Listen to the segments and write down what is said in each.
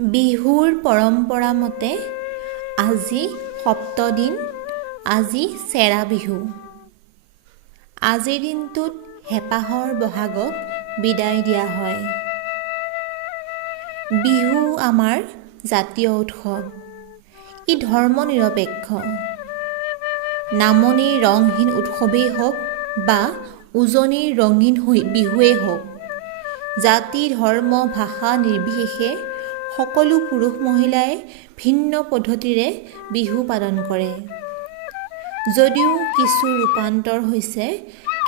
বিহুৰ পৰম্পৰা মতে আজি সপ্তদিন, আজি চেৰা বিহু। আজিৰ দিনটোত হেঁপাহৰ বহাগক বিদায় দিয়া হয়। বিহু আমাৰ জাতীয় উৎসৱ। ই ধৰ্ম নিৰপেক্ষ। নামনিৰ ৰংহীন উৎসৱেই হওক বা উজনিৰ ৰঙীন বিহুৱেই হওক, জাতি, ধৰ্ম, ভাষা নিৰ্বিশেষে সকলো পুৰুষ-মহিলাই ভিন্ন পদ্ধতিৰে বিহু পালন কৰে। যদিও কিছু ৰূপান্তৰ হৈছে,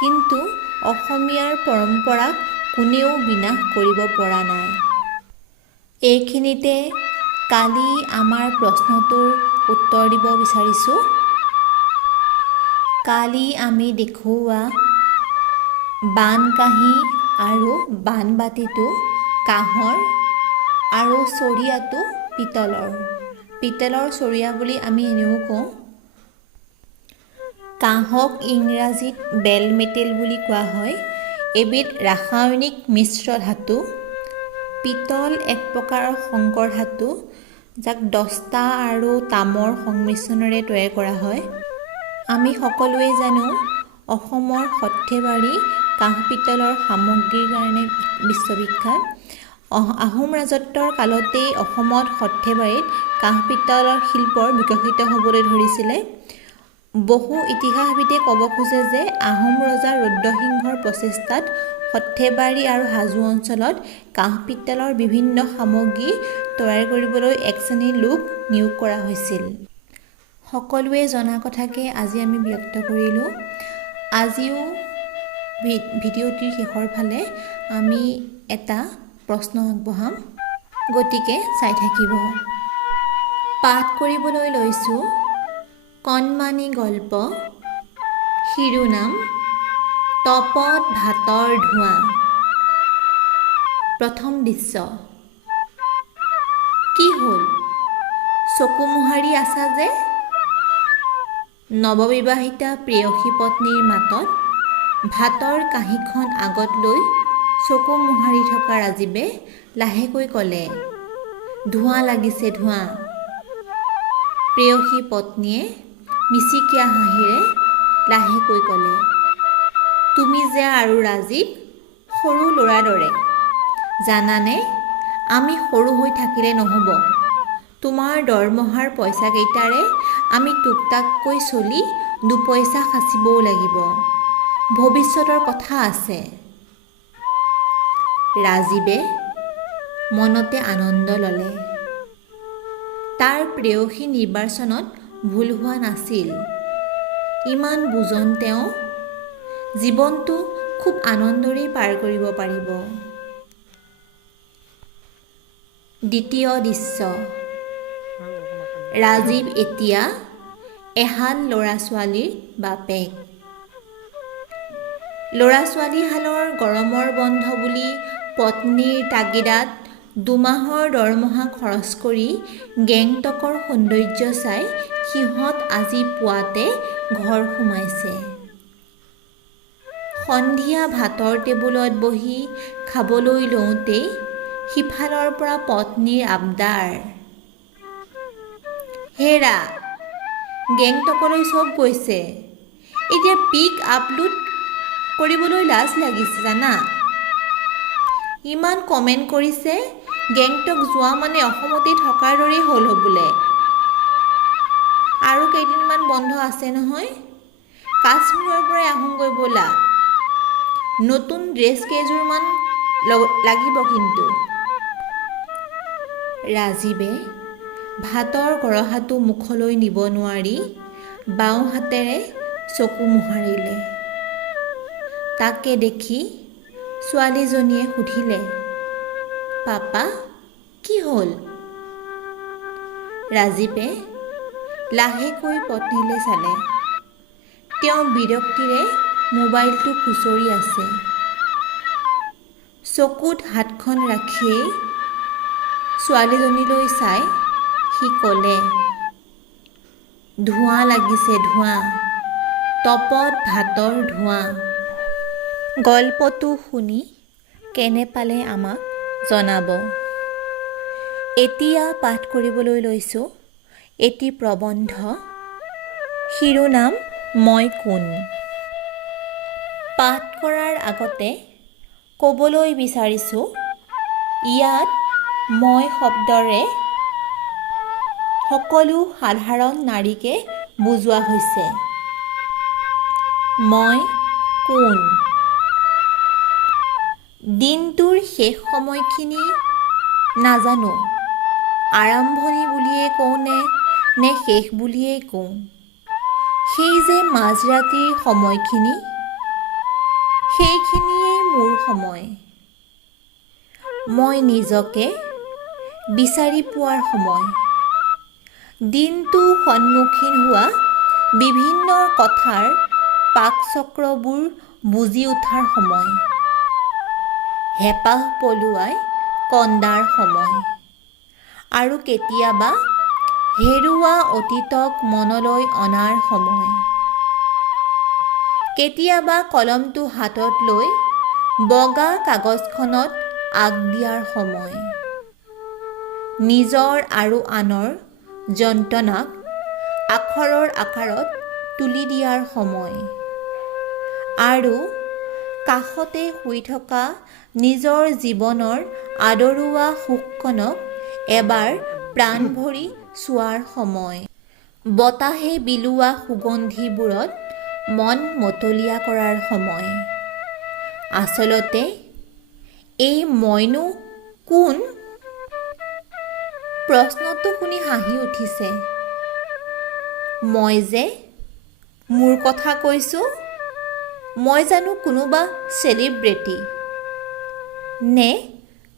কিন্তু অসমীয়াৰ পৰম্পৰাক কোনেও বিনাশ কৰিব পৰা নাই। এইখিনিতে কালি আমাৰ প্ৰশ্নটোৰ উত্তৰ দিব বিচাৰিছোঁ। কালি আমি দেখুওৱা বানকাঁহী আৰু বানবাটিটো কাঁহৰ আৰু চৰিয়াটো পিতলৰ। পিতলৰ চৰিয়া বুলি আমি এনেও কওঁ। কাঁহক ইংৰাজীত বেল মেটেল বুলি কোৱা হয়। এবিধ ৰাসায়নিক মিশ্ৰ ধাতু। পিতল এক প্ৰকাৰৰ সংকৰ ধাতু, যাক দস্তা আৰু তামৰ সংমিশ্ৰণেৰে তৈয়াৰ কৰা হয়। আমি সকলোৱে জানো অসমৰ সৰ্থেবাৰী কাঁহ-পিতলৰ সামগ্ৰীৰ কাৰণে বিশ্ববিখ্যাত। আহোম ৰাজত্বৰ কালতেই অসমত সৰ্থেবাৰীত কাঁহ-পিতলৰ শিল্পৰ বিকশিত হ'বলৈ ধৰিছিলে। বহু ইতিহাসবিদে ক'ব খোজে যে আহোম ৰজা ৰুদ্ৰসিংহৰ প্ৰচেষ্টাত সৰ্থেবাৰী আৰু হাজো অঞ্চলত কাঁহ-পিতলৰ বিভিন্ন সামগ্ৰী তৈয়াৰ কৰিবলৈ এক শ্ৰেণীৰ লোক নিয়োগ কৰা হৈছিল। সকলোৱে জনা কথাকে আজি আমি ব্যক্ত কৰিলোঁ। আজিও ভিডিঅ'টিৰ শেষৰ ফালে আমি এটা প্ৰশ্ন আগবঢ়াম, গতিকে চাই থাকিব। পাঠ কৰিবলৈ লৈছোঁ কণমানি গল্প। শিৰোনাম: তপত ভাতৰ ধোঁৱা। প্ৰথম দৃশ্য। কি হ'ল, চকু মোহাৰি আছা যে? নৱবিবাহিতা প্ৰেয়সী পত্নীৰ মাতত ভাতৰ কাঁহীখন আগত লৈ চকু মোহাৰি থকা ৰাজীৱে লাহেকৈ ক'লে, ধোঁৱা লাগিছে, ধোঁৱা। প্ৰেয়সী পত্নীয়ে মিচিকীয়া হাঁহিৰে লাহেকৈ ক'লে, তুমি যে আৰু ৰাজীৱ সৰু ল'ৰাৰ দৰে। জানানে, আমি সৰু হৈ থাকিলে নহ'ব। তোমাৰ দৰমহাৰ পইচাকেইটাৰে আমি টুকটাককৈ চলি দুপইচা সাচিবও লাগিব। ভৱিষ্যতৰ কথা আছে। ৰাজীৱে মনতে আনন্দ ল'লে। তাৰ প্ৰেয়সী নিৰ্বাচনত ভুল হোৱা নাছিল। ইমান বুজন তেওঁ। জীৱনটো খুব আনন্দৰেই পাৰ কৰিব পাৰিব। দ্বিতীয় দৃশ্য। ৰাজীৱ এতিয়া এহাল ল'ৰা-ছোৱালীৰ বাপেক। ল'ৰা-ছোৱালীহালৰ গৰমৰ বন্ধ বুলি পত্নীৰ তাগিদাত দুমাহৰ দৰমহা খৰচ কৰি গেংটকৰ সৌন্দৰ্য চাই সিহঁত আজি পুৱাতে ঘৰ সোমাইছে। সন্ধিয়া ভাতৰ টেবুলত বহি খাবলৈ লওঁতেই সিফালৰ পৰা পত্নীৰ আবদাৰ, হেৰা, গেংটকলৈ চব গৈছে, এতিয়া পিক আপলোড কৰিবলৈ লাজ লাগিছে জানা। ইমান কমেণ্ট কৰিছে, গেংটক যোৱা মানে অসমতেই থকাৰ দৰেই হ'ল বোলে। আৰু কেইদিনমান বন্ধ আছে নহয়, কাশ্মীৰৰ পৰাই আহোঁগৈ ব'লা। নতুন ড্ৰেছ কেইযোৰমান লাগিব কিন্তু। ৰাজীৱে ভাতৰ গৰহাটো মুখলৈ নিব নোৱাৰি বাওঁ হাতেৰে চকু মোহাৰিলে। তাকে দেখি ছোৱালীজনীয়ে সুধিলে, পাপা, কি হ'ল? ৰাজীৱে লাহেকৈ পত্নীলৈ চালে। তেওঁ বিৰক্তিৰে মোবাইলটো খুচৰি আছে। চকুত হাতখন ৰাখিয়েই ছোৱালীজনীলৈ চাই সি ক'লে, ধোঁৱা লাগিছে, ধোঁৱা, তপত ভাতৰ ধোঁৱা। গল্পটো শুনি কেনে পালে আমাক জনাব। এতিয়া পাঠ কৰিবলৈ লৈছোঁ এটি প্ৰবন্ধ, শিৰোনাম মই কোন। পাঠ কৰাৰ আগতে ক'বলৈ বিচাৰিছোঁ, ইয়াত মই শব্দৰে সকলো সাধাৰণ নাৰীকে বুজোৱা হৈছে। মই কোন? দিনটোৰ শেষ সময়খিনি নাজানো আৰম্ভণি বুলিয়েই কওঁ নে শেষ বুলিয়েই কওঁ। সেই যে মাজৰাতিৰ সময়খিনি, সেইখিনিয়েই মোৰ সময়। মই নিজকে বিচাৰি পোৱাৰ সময়। দিনটো সন্মুখীন হোৱা বিভিন্ন কথাৰ পাকচক্ৰবোৰ বুজি উঠাৰ সময়। হেঁপাহ পলুৱাই কন্দাৰ সময়। আৰু কেতিয়াবা হেৰুৱা অতীতক মনলৈ অনাৰ সময়। কেতিয়াবা কলমটো হাতত লৈ বগা কাগজখনত আঁক দিয়াৰ সময়। নিজৰ আৰু আনৰ যন্ত্ৰণাক আখৰৰ আকাৰত তুলি দিয়াৰ সময়। আৰু কাষতে শুই থকা নিজৰ জীৱনৰ আদৰুৱা সুখকণক এবাৰ প্ৰাণ ভৰি চোৱাৰ সময়। বতাহে বিলোৱা সুগন্ধিবোৰত মন মতলীয়া কৰাৰ সময়। আচলতে এই মইনো কোন? প্ৰশ্নটো শুনি হাঁহি উঠিছে। মই যে মোৰ কথা কৈছোঁ, মই জানো কোনোবা চেলিব্ৰিটি? নে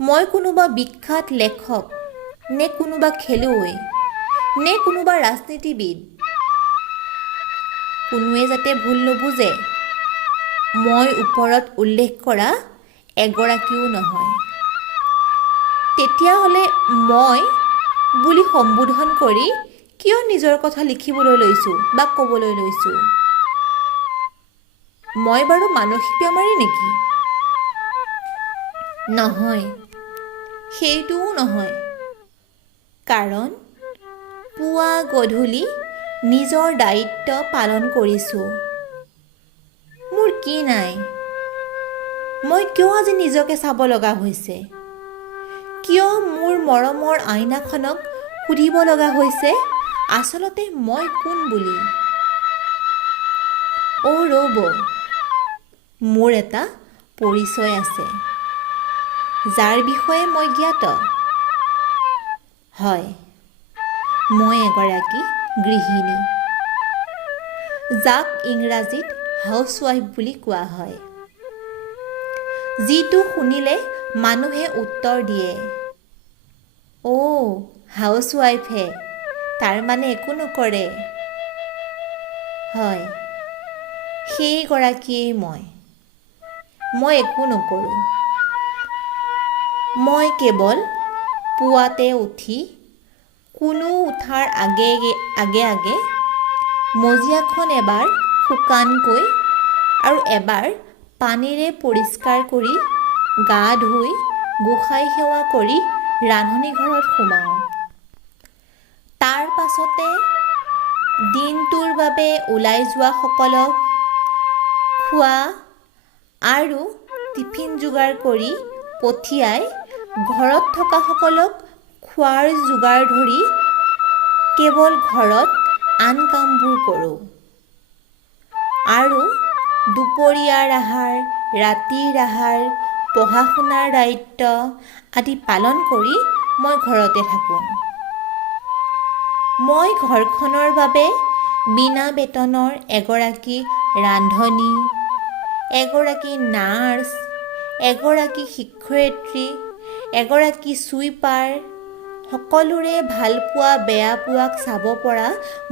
মই কোনোবা বিখ্যাত লেখক? নে কোনোবা খেলুৱৈ? নে কোনোবা ৰাজনীতিবিদ? কোনোৱে যাতে ভুল নুবুজে, মই ওপৰত উল্লেখ কৰা এগৰাকীও নহয়। তেতিয়াহ'লে মই বুলি সম্বোধন কৰি কিয় নিজৰ কথা লিখিবলৈ লৈছোঁ বা ক'বলৈ লৈছোঁ? মই বাৰু মানসিক বেমাৰী নেকি? নহয়, সেইটোও নহয়। কাৰণ পুৱা গধূলি নিজৰ দায়িত্ব পালন কৰিছোঁ। মোৰ কি নাই? মই কিয় আজি নিজকে চাব লগা হৈছে? কিয় মোৰ মৰমৰ আইনাখনক সুধিব লগা হৈছে আচলতে মই কোন বুলি? ৰ'ব, মোৰ এটা পৰিচয় আছে, যাৰ বিষয়ে মই জ্ঞাত। হয়, মই এগৰাকী গৃহিণী, যাক ইংৰাজীত হাউচৱাইফ বুলি কোৱা হয়। যিটো শুনিলে মানুহে উত্তৰ দিয়ে, হাউচৱাইফহে, তাৰমানে একো নকৰে। হয়, সেইগৰাকীয়েই মই একো নকৰোঁ। মই কেৱল পুৱাতে উঠি কোনো উঠাৰ আগে আগে মজিয়াখন এবাৰ শুকানকৈ আৰু এবাৰ পানীৰে পৰিষ্কাৰ কৰি গা ধুই গোসাঁই সেৱা কৰি ৰান্ধনি ঘৰত সোমাওঁ। তাৰ পাছতে দিনটোৰ বাবে ওলাই যোৱাসকলক খোৱা আৰু টিফিন যোগাৰ কৰি পঠিয়াই ঘৰত থকাসকলক খোৱাৰ যোগাৰ ধৰি কেৱল ঘৰত আন কামবোৰ কৰোঁ। আৰু দুপৰীয়াৰ আহাৰ, ৰাতিৰ আহাৰ, পঢ়া শুনাৰ দায়িত্ব আদি পালন কৰি মই ঘৰতে থাকোঁ। মই ঘৰখনৰ বাবে বিনা বেতনৰ এগৰাকী ৰান্ধনী, এগৰাকী নাৰ্ছ, এগৰাকী শিক্ষয়িত্ৰী, এগৰাকী চুইপাৰ, সকলোৰে ভালপোৱা বেয়া পোৱাক চাব পৰা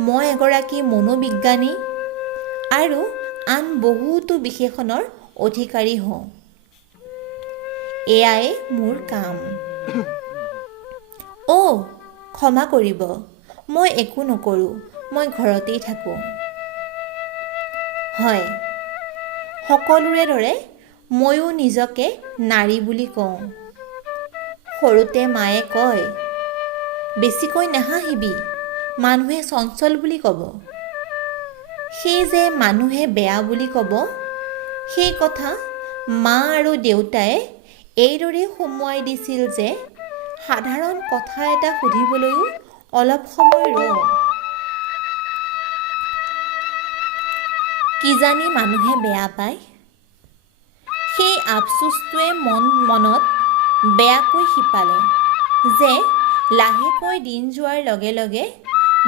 মই এগৰাকী মনোবিজ্ঞানী আৰু আন বহুতো বিশেষণৰ অধিকাৰী হওঁ। এয়াই মোৰ কাম। ক্ষমা কৰিব, মই একো নকৰোঁ, মই ঘৰতেই থাকোঁ। হয়, সকলোৰে দৰে ময়ো নিজকে নাৰী বুলি কওঁ। সৰুতে মায়ে কয়, বেছিকৈ নাহাঁহিবি, মানুহে চঞ্চল বুলি ক'ব। সেই যে মানুহে বেয়া বুলি ক'ব, সেই কথা মা আৰু দেউতাই এইদৰে সুমুৱাই দিছিল যে সাধাৰণ কথা এটা সুধিবলৈও অলপ সময় ৰওঁ। কিজানি মানুহে বেয়া পায়। সেই আফচোচটোৱে মনত বেয়াকৈ শিপালে যে লাহেকৈ দিন যোৱাৰ লগে লগে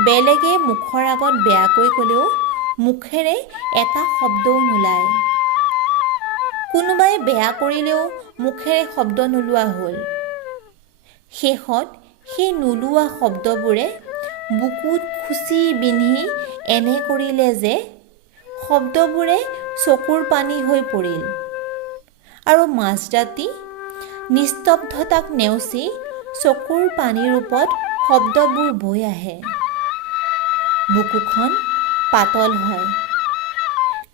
বেলেগে মুখৰ আগত বেয়াকৈ ক'লেও মুখেৰে এটা শব্দও নোলায়। কোনোবাই বেয়া কৰিলেও মুখেৰে শব্দ নোলোৱা হ'ল। শেষত সেই নোলোৱা শব্দবোৰে বুকুত খুচি বিন্ধি এনে কৰিলে যে শব্দবোৰে চকুৰ পানী হৈ পৰিল আৰু মাজৰাতি নিস্তব্ধতাক নেওচি চকুৰ পানীৰ ৰূপত শব্দবোৰ বৈ আহে। বুকুখন পাতল হয়,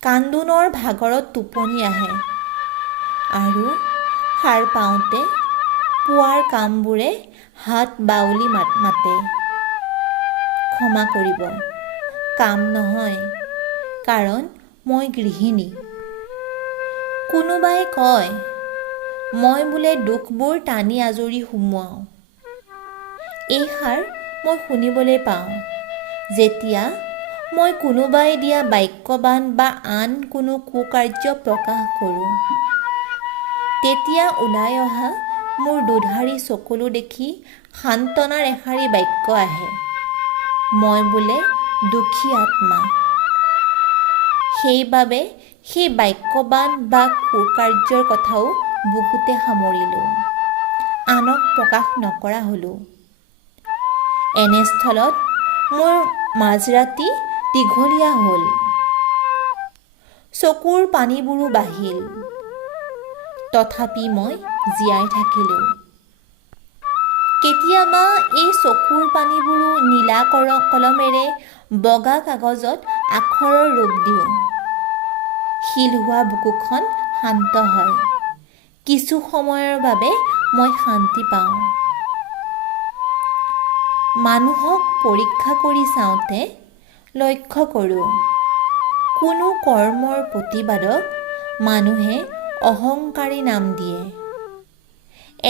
কান্দোনৰ ভাগৰত টোপনি আহে আৰু সাৰ পাওঁতে পুৱাৰ কামবোৰে হাত বাউলি মাতে। ক্ষমা কৰিব, কাম নহয়, কাৰণ মই গৃহিণী। কোনোবাই কয় মই বোলে দুখবোৰ টানি আজৰি সুমুৱাওঁ। এইষাৰ মই শুনিবলৈ পাওঁ যেতিয়া মই কোনোবাই দিয়া বাক্যবান বা আন কোনো কুকাৰ্য প্ৰকাশ কৰোঁ। তেতিয়া ওলাই অহা মোৰ দুধাৰি চকুলো দেখি সান্তনাৰ এষাৰি বাক্য আহে, মই বোলে দুখী আত্মা। সেইবাবে সেই বাক্যবান বা কুকাৰ্যৰ কথাও বুকুতে সামৰিলোঁ, আনক প্ৰকাশ নকৰা হ'লোঁ। এনেস্থলত মোৰ মাজৰাতি দীঘলীয়া হ'ল, চকুৰ পানীবোৰো বাঢ়িল। তথাপি মই জীয়াই থাকিলোঁ। কেতিয়াবা এই চকুৰ পানীবোৰো নীলা কলমেৰে বগা কাগজত আখৰৰ ৰূপ দিওঁ। শিল হোৱা বুকুখন শান্ত হয়। কিছু সময়ৰ বাবে মই শান্তি পাওঁ। মানুহক পৰীক্ষা কৰি চাওঁতে লক্ষ্য কৰোঁ, কোনো কৰ্মৰ প্ৰতিবাদক মানুহে অহংকাৰী নাম দিয়ে।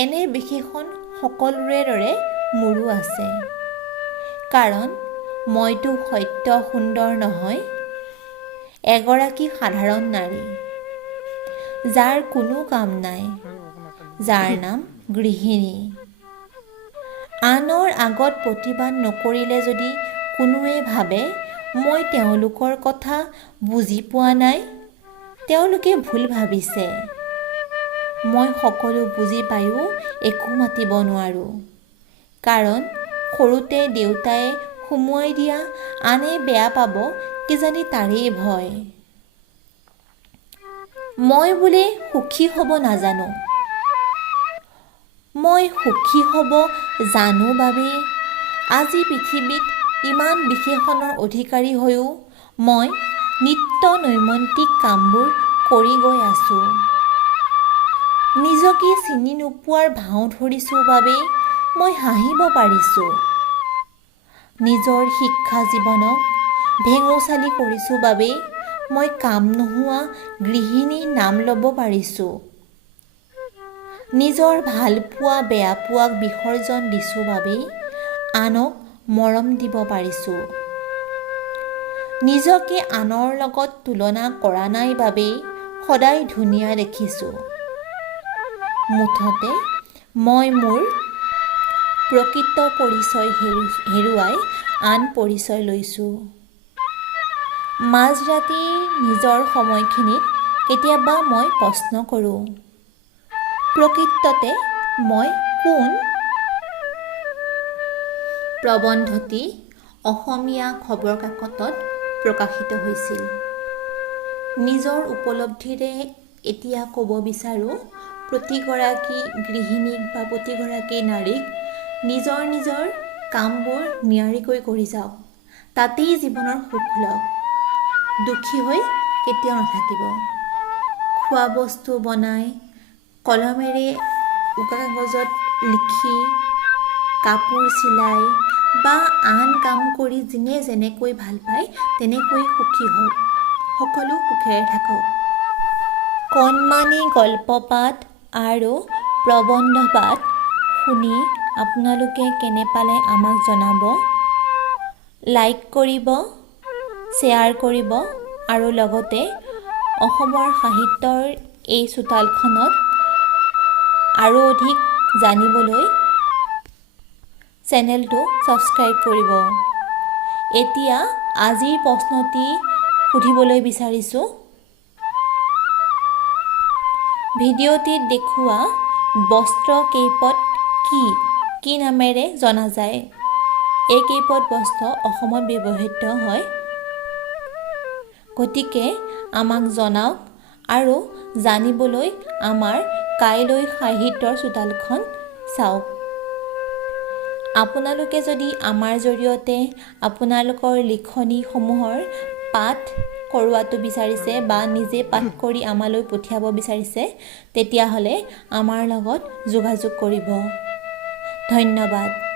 এনে বিশেষণ সকলোৰে দৰে মোৰো আছে, কাৰণ মইতো সত্য সুন্দৰ নহয়, এগৰাকী সাধাৰণ নাৰী, যাৰ কোনো কাম নাই, যাৰ নাম গৃহিণী। আনৰ আগত প্ৰতিবাদ নকৰিলে যদি কোনোৱে ভাবে মই তেওঁলোকৰ কথা বুজি পোৱা নাই, তেওঁলোকে ভুল ভাবিছে। মই সকলো বুজি পায়ো একো মাতিব নোৱাৰোঁ, কাৰণ সৰুতে দেউতাই সুমুৱাই দিয়া আনে বেয়া পাব কিজানি তাৰেই ভয়। মই বোলে সুখী হ'ব নাজানো। মই সুখী হ'ব জানো বাবেই আজি পৃথিৱীত ইমান বিশেষণৰ অধিকাৰী হৈও মই নিত্য নৈমিত্তিক কামবোৰ কৰি গৈ আছোঁ। নিজকে চিনি নোপোৱাৰ ভাও ধৰিছোঁ বাবেই মই হাঁহিব পাৰিছোঁ। নিজৰ শিক্ষা জীৱনক ভেঙুচালি কৰিছোঁ বাবেই মই কাম নোহোৱা গৃহিণীৰ নাম ল'ব পাৰিছোঁ। নিজৰ ভালপোৱা বেয়া পোৱাক বিসৰ্জন দিছোঁ বাবেই আনক মৰম দিব পাৰিছোঁ। নিজকে আনৰ লগত তুলনা কৰা নাই বাবেই সদায় ধুনীয়া দেখিছোঁ। মুঠতে মই মোৰ প্ৰকৃত পৰিচয় হেৰুৱাই আন পৰিচয় লৈছোঁ। মাজৰাতিৰ নিজৰ সময়খিনিত কেতিয়াবা মই প্ৰশ্ন কৰোঁ, প্ৰকৃততে মই কোন? প্ৰবন্ধটি অসমীয়া খবৰ কাকতত প্ৰকাশিত হৈছিল। নিজৰ উপলব্ধিৰে এতিয়া ক'ব বিচাৰোঁ, প্ৰতিগৰাকী গৃহিণীক বা প্ৰতিগৰাকী নাৰীক নিজৰ নিজৰ কামবোৰ নিয়াৰিকৈ কৰি যাওক, তাতেই জীৱনৰ সুখ লওক। দুখী হৈ কেতিয়াও নাথাকিব। খোৱা বস্তু বনাই কলমেৰে উকা কাগজত লিখি কাপোৰ চিলাই বা আন কাম কৰি যোনে যেনেকৈ ভাল পায় তেনেকৈ সুখী হওক। সকলো সুখেৰে থাকক। কণমানি গল্প পাঠ আৰু প্ৰবন্ধ পাঠ শুনি আপোনালোকে কেনে পালে আমাক জনাব। লাইক কৰিব, শ্বেয়াৰ কৰিব আৰু লগতে অসমৰ সাহিত্যৰ এই চোতালখনত আৰু অধিক জানিবলৈ চেনেলটো ছাবস্ক্ৰাইব কৰিব। এতিয়া আজিৰ প্ৰশ্নটি সুধিবলৈ বিচাৰিছোঁ। ভিডিঅ'টিত দেখুওৱা বস্ত্ৰ কেইপদ কি নামেৰে জনা যায়? এই কেইপদ বস্ত্ৰ অসমত ব্যৱহৃত হয়। গতিকে আমাক জনাওক আৰু জানিবলৈ আমাৰ কাইলৈ সাহিত্যৰ চোতালখন চাওক। আপোনালোকে যদি আমাৰ জৰিয়তে আপোনালোকৰ লিখনিসমূহৰ পাঠ কৰোৱাটো বিচাৰিছে বা নিজে পাঠ কৰি আমালৈ পঠিয়াব বিচাৰিছে, তেতিয়াহ'লে আমাৰ লগত যোগাযোগ কৰিব। ধন্যবাদ।